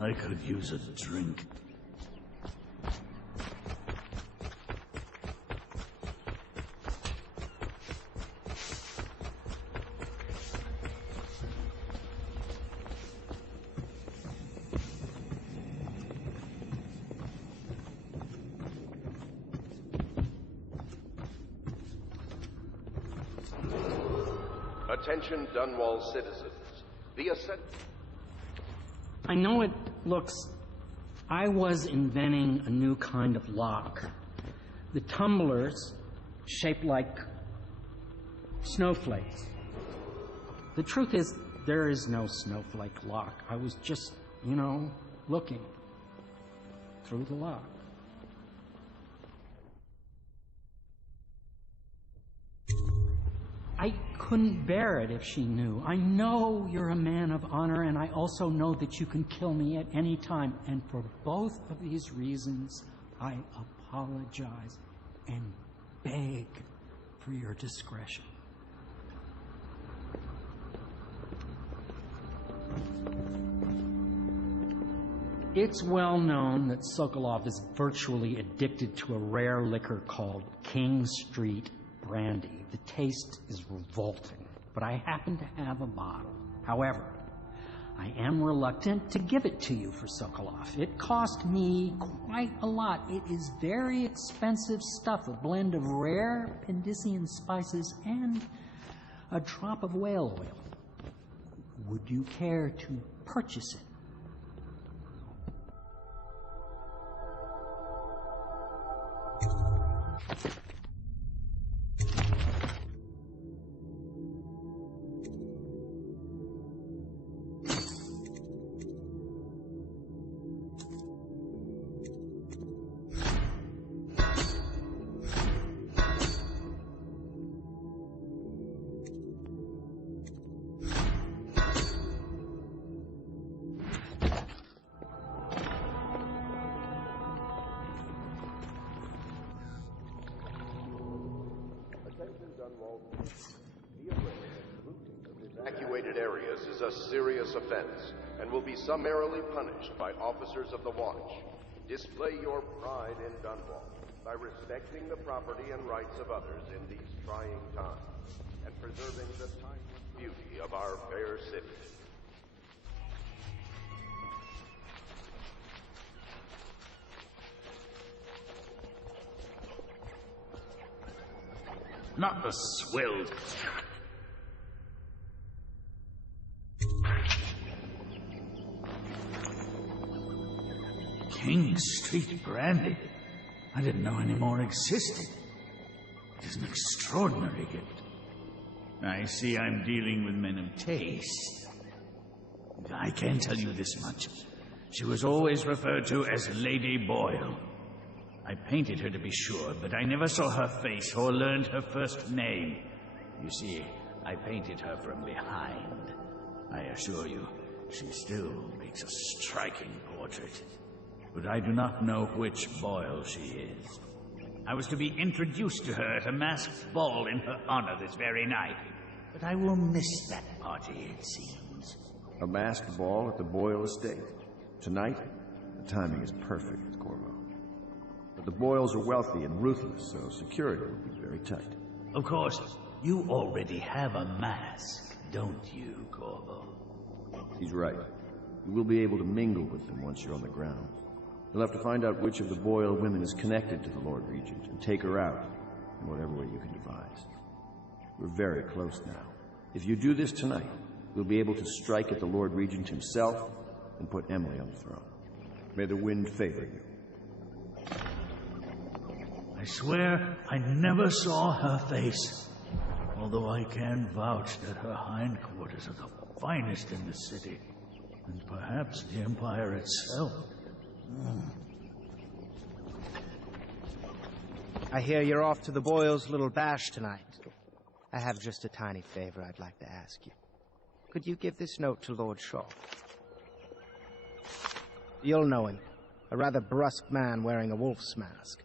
I could use a drink. Attention Dunwall citizens. The ascent... I know it looks... I was inventing a new kind of lock. The tumblers, shaped like snowflakes. The truth is, there is no snowflake lock. I was just, looking through the lock. I couldn't bear it if she knew. I know you're a man of honor, and I also know that you can kill me at any time. And for both of these reasons, I apologize and beg for your discretion. It's well known that Sokolov is virtually addicted to a rare liquor called King Street brandy. The taste is revolting, but I happen to have a bottle. However, I am reluctant to give it to you for Sokolov. It cost me quite a lot. It is very expensive stuff, a blend of rare Pendician spices and a drop of whale oil. Would you care to purchase it? Evacuated areas is a serious offense and will be summarily punished by officers of the watch. Display your pride in Dunwall by respecting the property and rights of others in these trying times and preserving the timeless beauty of our fair city. Not the swilled. King Street brandy? I didn't know any more existed. It is an extraordinary gift. I see I'm dealing with men of taste. I can tell you this much. She was always referred to as Lady Boyle. I painted her to be sure, but I never saw her face or learned her first name. You see, I painted her from behind. I assure you, she still makes a striking portrait. But I do not know which Boyle she is. I was to be introduced to her at a masked ball in her honor this very night. But I will miss that party, it seems. A masked ball at the Boyle estate? Tonight? The timing is perfect, Corvo. But the Boyles are wealthy and ruthless, so security will be very tight. Of course, you already have a mask, don't you, Corvo? He's right. You will be able to mingle with them once you're on the ground. You'll have to find out which of the Boyle women is connected to the Lord Regent and take her out in whatever way you can devise. We're very close now. If you do this tonight, we'll be able to strike at the Lord Regent himself and put Emily on the throne. May the wind favor you. I swear I never saw her face, although I can vouch that her hindquarters are the finest in the city, and perhaps the Empire itself. I hear you're off to the Boyles' little bash tonight. I have just a tiny favor I'd like to ask you. Could you give this note to Lord Shaw? You'll know him. A rather brusque man wearing a wolf's mask.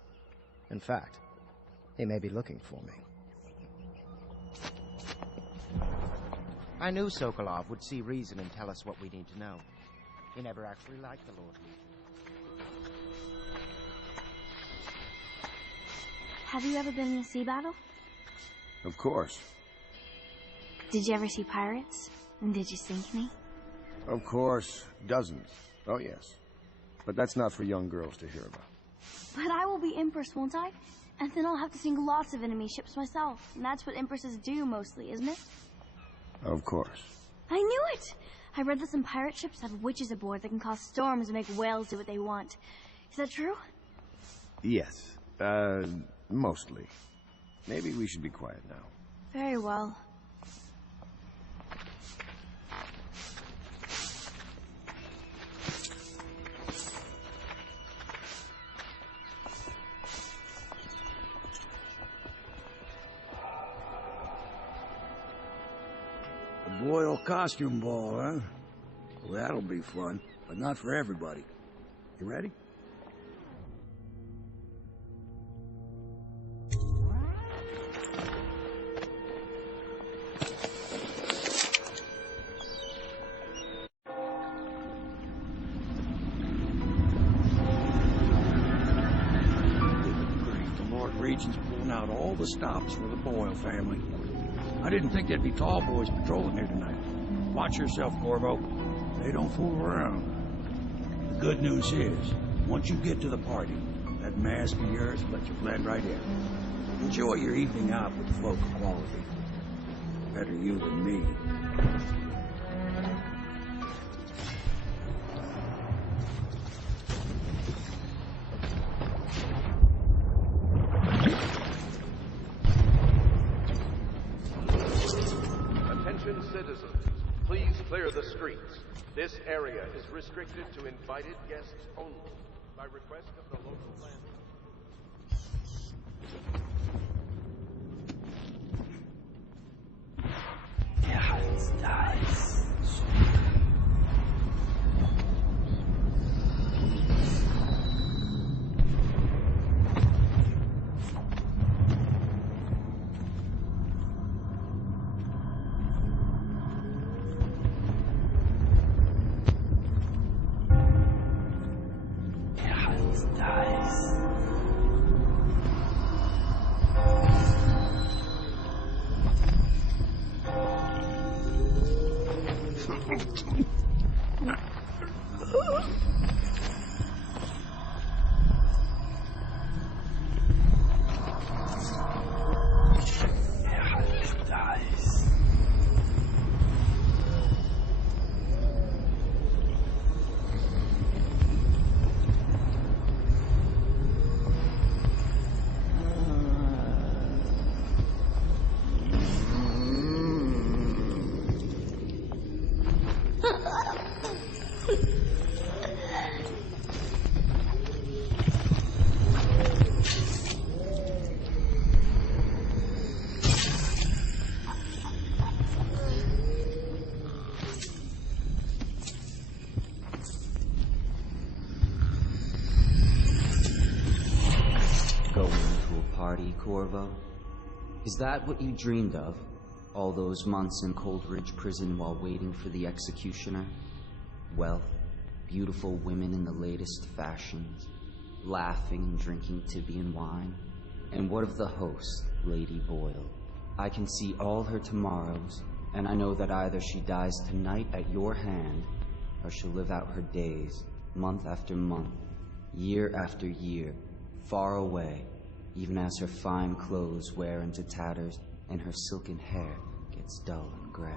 In fact, he may be looking for me. I knew Sokolov would see reason and tell us what we need to know. You never actually liked the Lord Regean. Have you ever been in a sea battle? Of course. Did you ever see pirates? And did you sink any? Of course. Dozens. Oh, yes. But that's not for young girls to hear about. But I will be Empress, won't I? And then I'll have to sink lots of enemy ships myself. And that's what Empresses do mostly, isn't it? Of course. I knew it! I read that some pirate ships have witches aboard that can cause storms and make whales do what they want. Is that true? Yes. Mostly. Maybe we should be quiet now. Very well. A Boyle costume ball, huh? Well, that'll be fun, but not for everybody. You ready? The Lord Regean's pulling out all the stops for the Boyle family. I didn't think there'd be tall boys patrolling here tonight. Watch yourself, Corvo. They don't fool around. The good news is, once you get to the party, that mask of yours will let you blend right in. Enjoy your evening out with the folk of quality. Better you than me. Attention citizens, please clear the streets. This area is restricted to invited guests only, by request of the local landlord. Yeah, it's nice. Corvo? Is that what you dreamed of? All those months in Coldridge Prison while waiting for the executioner? Wealth, beautiful women in the latest fashions, laughing and drinking Tibian wine. And what of the host, Lady Boyle? I can see all her tomorrows, and I know that either she dies tonight at your hand, or she'll live out her days, month after month, year after year, far away, even as her fine clothes wear into tatters and her silken hair gets dull and gray.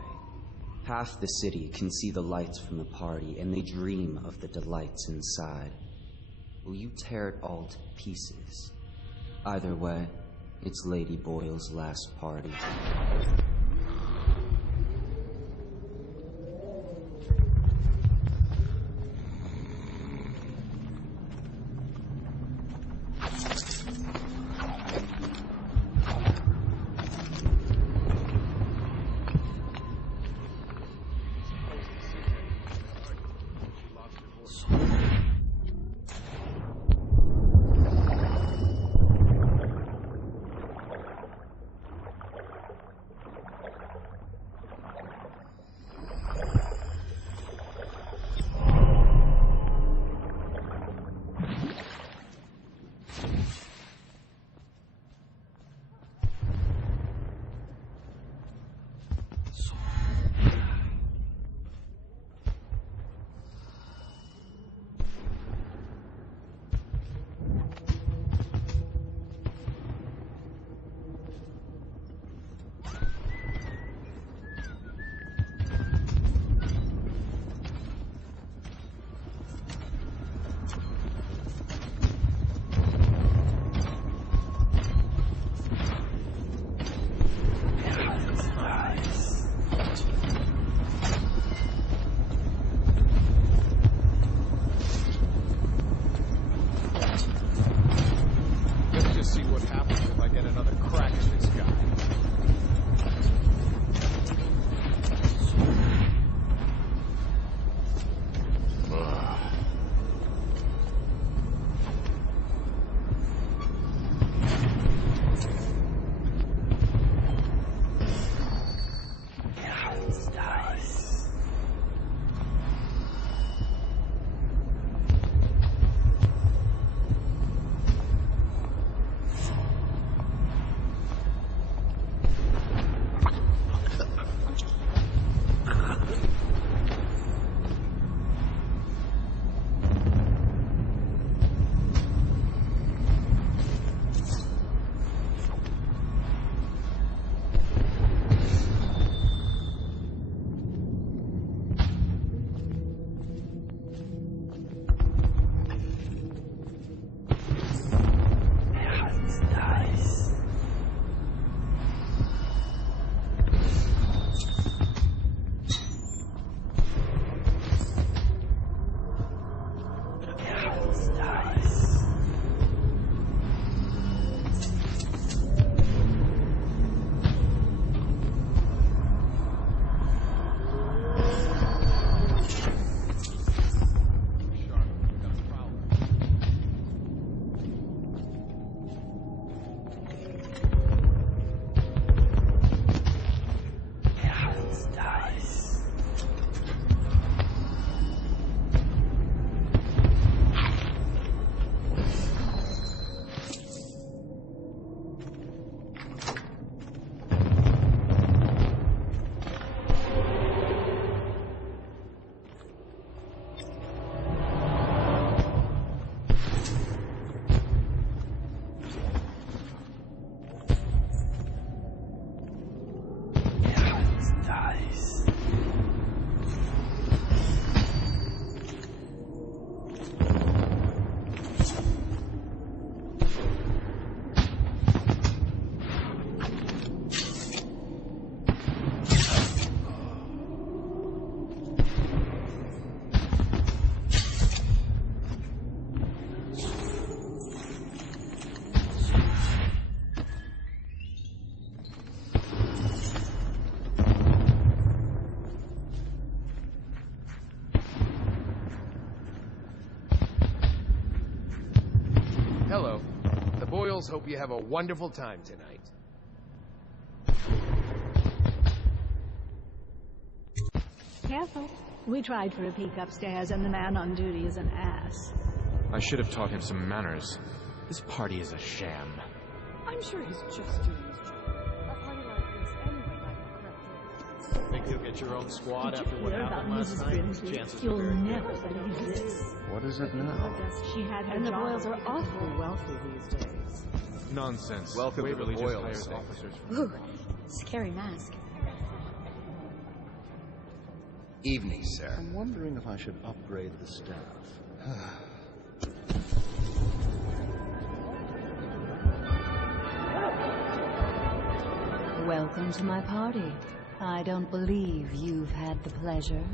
Half the city can see the lights from the party, and they dream of the delights inside. Will you tear it all to pieces? Either way, it's Lady Boyle's last party. Hello. The Boyles hope you have a wonderful time tonight. Careful. We tried for a peek upstairs, and the man on duty is an ass. I should have taught him some manners. This party is a sham. I'm sure he's just doing his job. A party like this anyway might be corrupted. Think you'll get your own squad after what Hear about happened last Mrs. night? Brinsley? Chances are You'll very never good. believe this. What is it now? She had her And the job Boyles are at awfully wealthy these days. Nonsense. Welcome to the Waverly just Boyle hires estate. officers from Ooh, scary mask. Evening, sir. I'm wondering if I should upgrade the staff. Welcome to my party. I don't believe you've had the pleasure.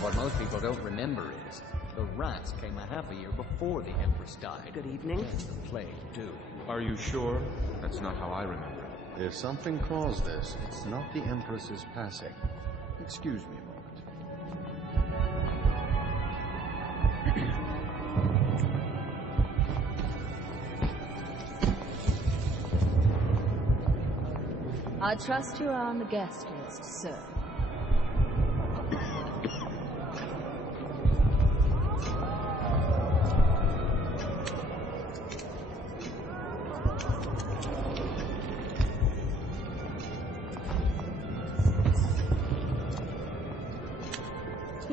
What most people don't remember is the rats came a half a year before the Empress died. Good evening. And the plague, too. Are you sure? That's not how I remember it. If something caused this, it's not the Empress's passing. Excuse me a moment. I trust you are on the guest list, sir.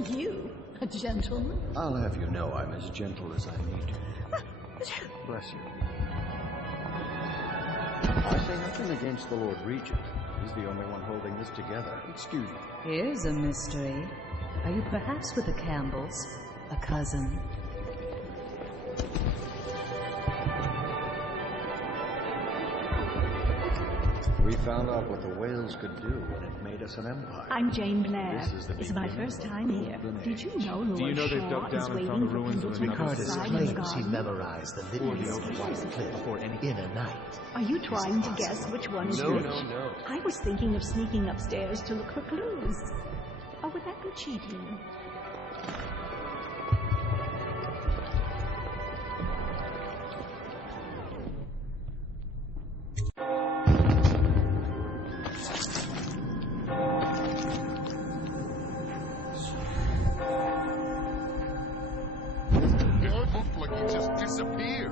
You, a gentleman? I'll have you know I'm as gentle as I need to. Bless you. I say nothing against the Lord Regent. He's the only one holding this together. Excuse me. Here's a mystery. Are you perhaps with the Campbells? A cousin? We found out what the whales could do when it made us an empire. I'm Jane Blair. This is the It's my beginning first of time here. Did you know Lord Do you know they've Shaw dug down is and waiting found the for ruins people of to another decide Ricardus the claims he garden? memorized the litany of the White Cliff in a night. Are you trying to guess which one is which? No. I was thinking of sneaking upstairs to look for clues. Or would that be cheating? It looked like he just disappeared.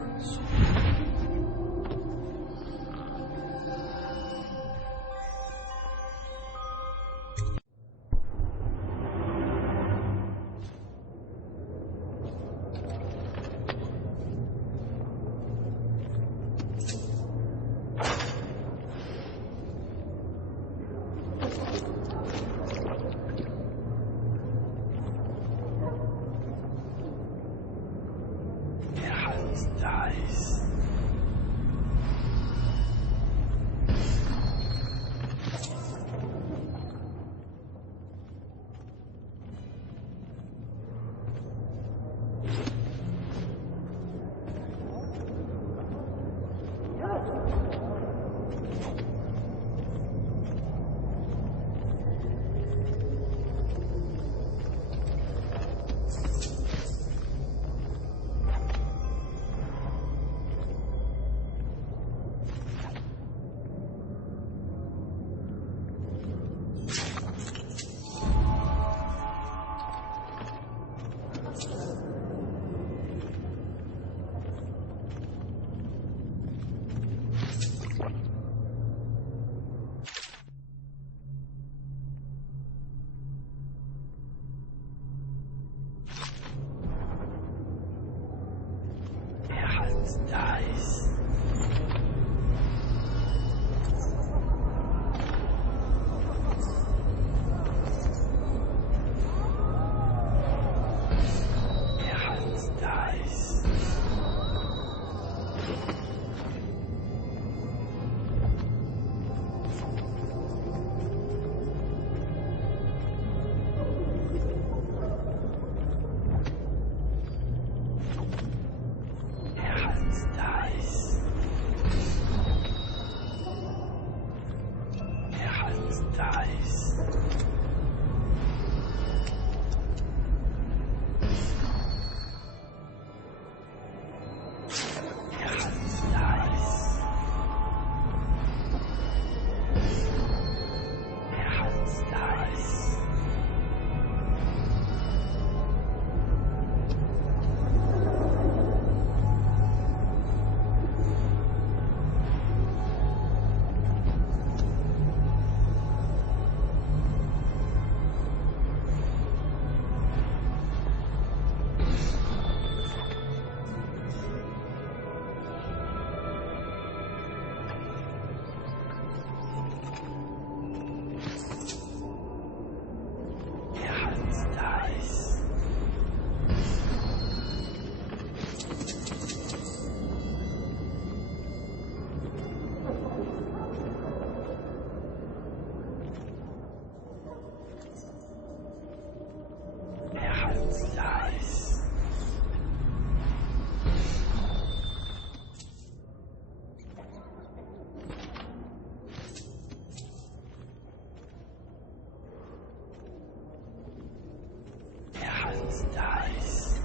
Let's dice.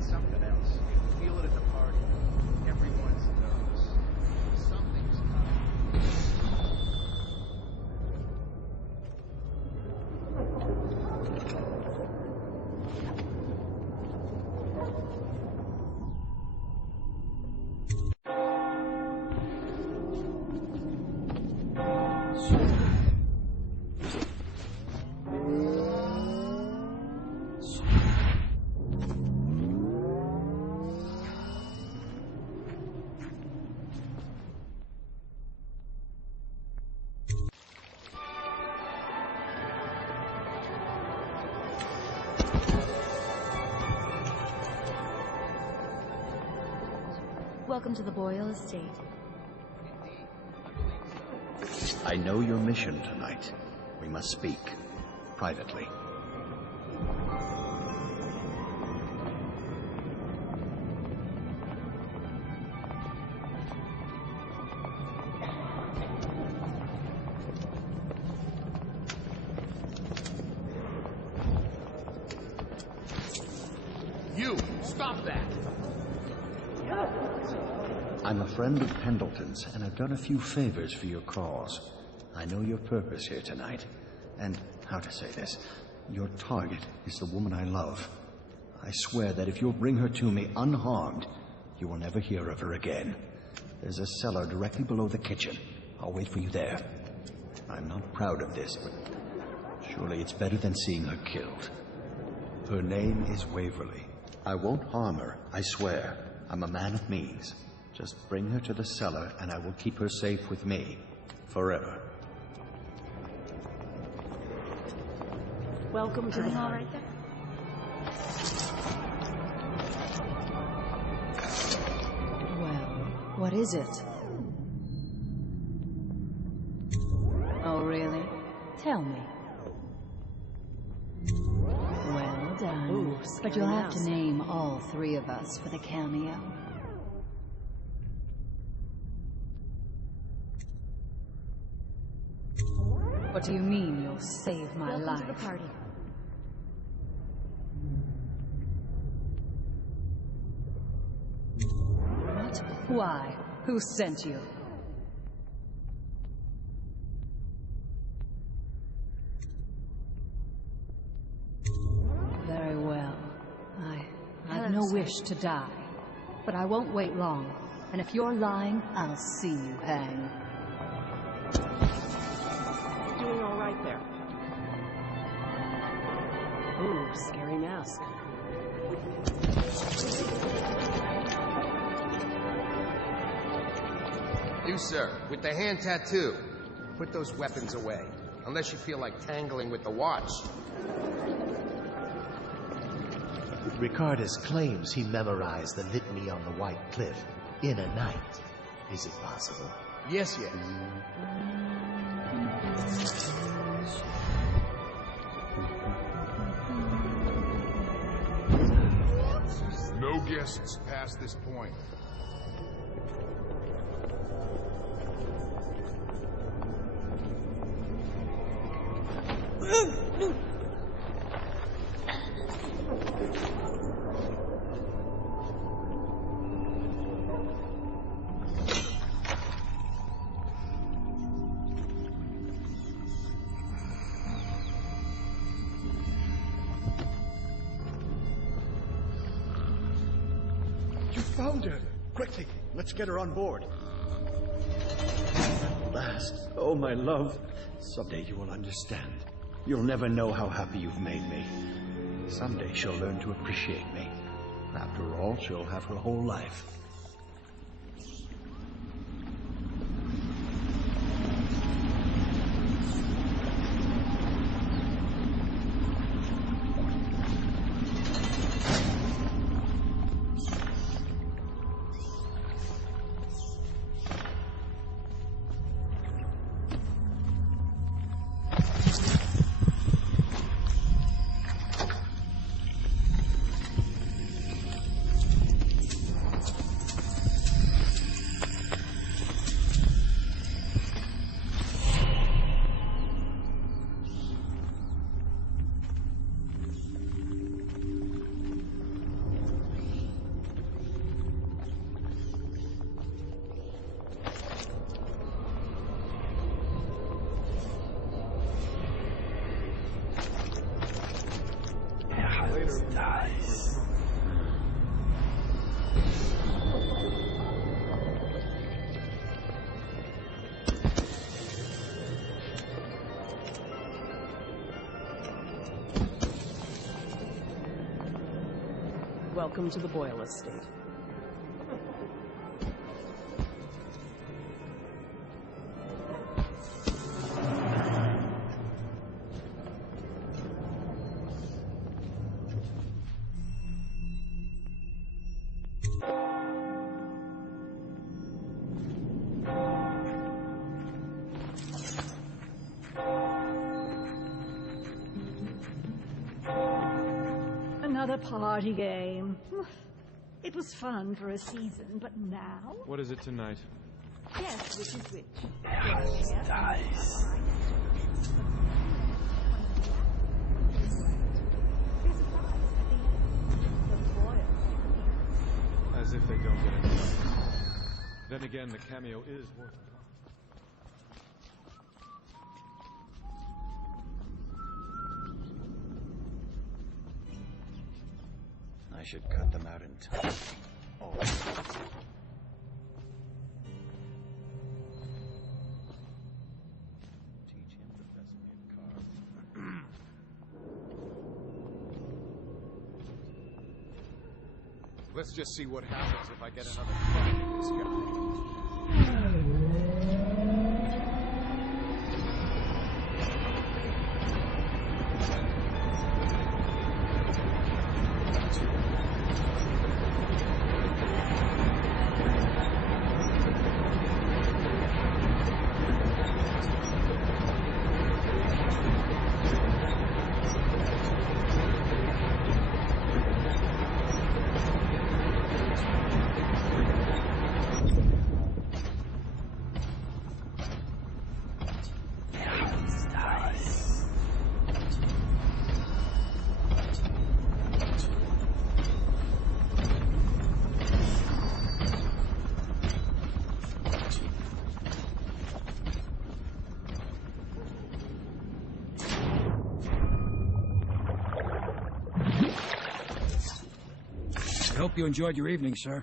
Something else. You can feel it at the party. Everyone's nervous. Something's coming. Welcome to the Boyle Estate. I know your mission tonight. We must speak. Privately. You! Stop that! I'm a friend of Pendleton's, and I've done a few favors for your cause. I know your purpose here tonight, and, how to say this, your target is the woman I love. I swear that if you'll bring her to me unharmed, you will never hear of her again. There's a cellar directly below the kitchen. I'll wait for you there. I'm not proud of this, but surely it's better than seeing her killed. Her name is Waverly. I won't harm her, I swear. I'm a man of means. Just bring her to the cellar, and I will keep her safe with me. Forever. Welcome to the All right there. Well, what is it? Oh, really? Tell me. Well done. Ooh, but you'll scary have to mouse. name all three of us for the cameo. What do you mean you'll save my Welcome life? to the party. What? Why? Who sent you? Very well. I've no wish to die. But I won't wait long. And if you're lying, I'll see you hang. Doing all right there. Ooh, scary mask. You, sir, with the hand tattoo. Put those weapons away. Unless you feel like tangling with the watch. Ricardus claims he memorized the litany on the White Cliff in a night. Is it possible? Yes, yes. No guests past this point. Found her! Quickly, let's get her on board. At last. Oh, my love. Someday you will understand. You'll never know how happy you've made me. Someday she'll learn to appreciate me. After all, she'll have her whole life. Welcome to the Boyle estate. Another party game. It was fun for a season, but now? What is it tonight? Guess which is which. Dice. As if they don't get enough. Then again, the cameo is worth it. I should cut them out in time. Oh. Teach him the best way of cards. Let's just see what happens if I get another crack at this guy. I hope you enjoyed your evening, sir.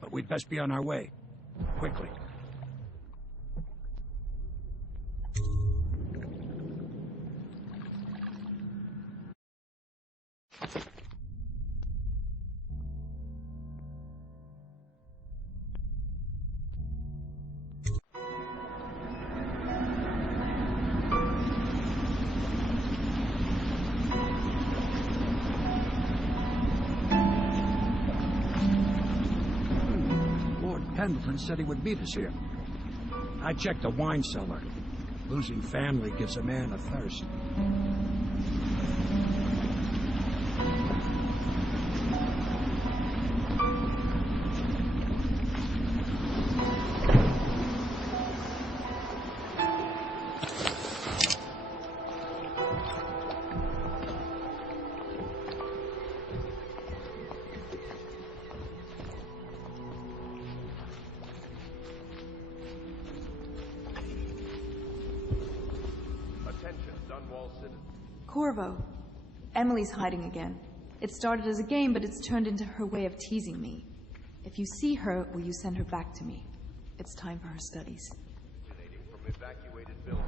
But we'd best be on our way. Quickly. Pendleton said he would meet us here. I checked the wine cellar. Losing family gives a man a thirst. Corvo. Emily's hiding again. It started as a game, but it's turned into her way of teasing me. If you see her, will you send her back to me? It's time for her studies. From evacuated buildings.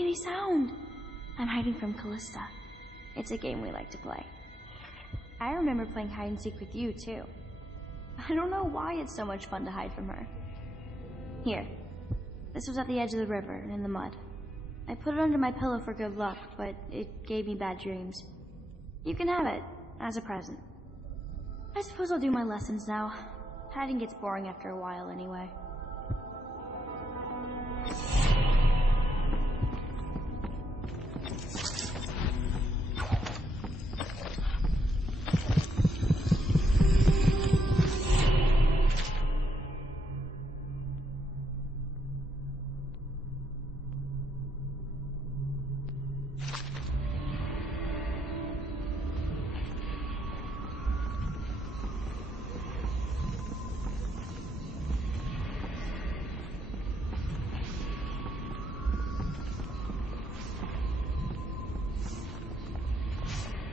Any sound. I'm hiding from Callista. It's a game we like to play. I remember playing hide and seek with you, too. I don't know why it's so much fun to hide from her. Here. This was at the edge of the river and in the mud. I put it under my pillow for good luck, but it gave me bad dreams. You can have it, as a present. I suppose I'll do my lessons now. Hiding gets boring after a while, anyway.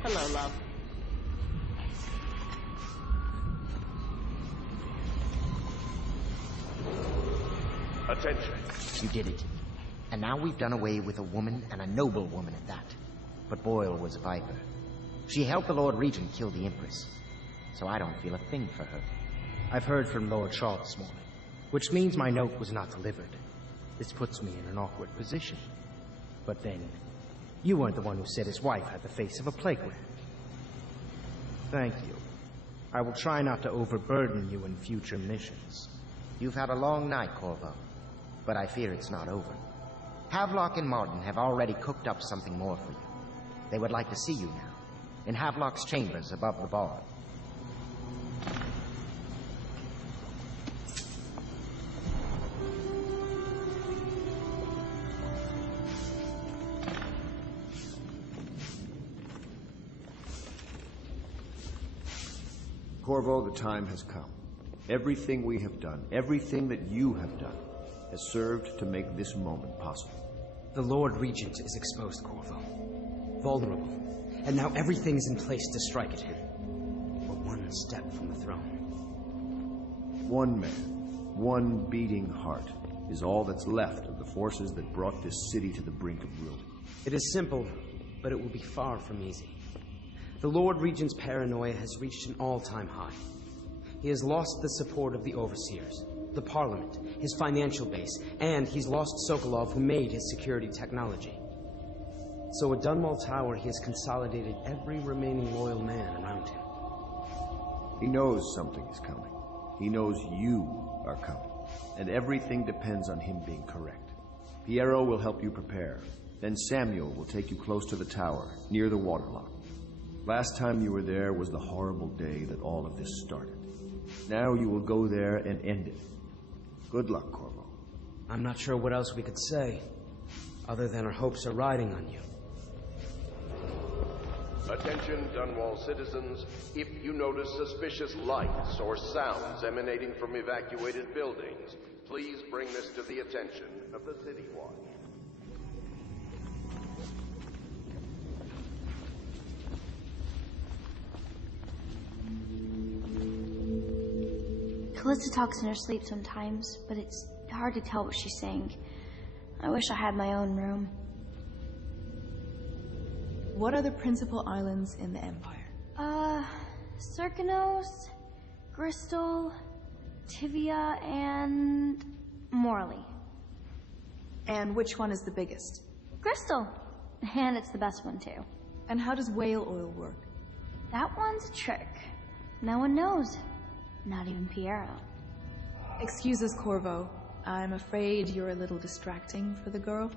Hello, love. Attention. You did it. And now we've done away with a woman, and a noble woman at that. But Boyle was a viper. She helped the Lord Regean kill the Empress. So I don't feel a thing for her. I've heard from Lord Shaw this morning, which means my note was not delivered. This puts me in an awkward position. But then, you weren't the one who said his wife had the face of a playground. Thank you. I will try not to overburden you in future missions. You've had a long night, Corvo. But I fear it's not over. Havelock and Martin have already cooked up something more for you. They would like to see you now, in Havelock's chambers above the bar. Corvo, the time has come. Everything we have done, everything that you have done, has served to make this moment possible. The Lord Regent is exposed, Corvo. Vulnerable. And now everything's in place to strike at him. We're one step from the throne. One man, one beating heart, is all that's left of the forces that brought this city to the brink of ruin. It is simple, but it will be far from easy. The Lord Regent's paranoia has reached an all-time high. He has lost the support of the Overseers, the Parliament, his financial base, and he's lost Sokolov, who made his security technology. So at Dunwall Tower, he has consolidated every remaining loyal man around him. He knows something is coming. He knows you are coming. And everything depends on him being correct. Piero will help you prepare. Then Samuel will take you close to the tower, near the waterlock. Last time you were there was the horrible day that all of this started. Now you will go there and end it. Good luck, Corvo. I'm not sure what else we could say, other than our hopes are riding on you. Attention, Dunwall citizens. If you notice suspicious lights or sounds emanating from evacuated buildings, please bring this to the attention of the City Watch. Callista talks in her sleep sometimes, but it's hard to tell what she's saying. I wish I had my own room. What are the principal islands in the Empire? Circanos, Bristol, Tivia, and Morley. And which one is the biggest? Bristol. And it's the best one, too. And how does whale oil work? That one's a trick. No one knows. Not even Piero. Excuse us, Corvo. I'm afraid you're a little distracting for the girl.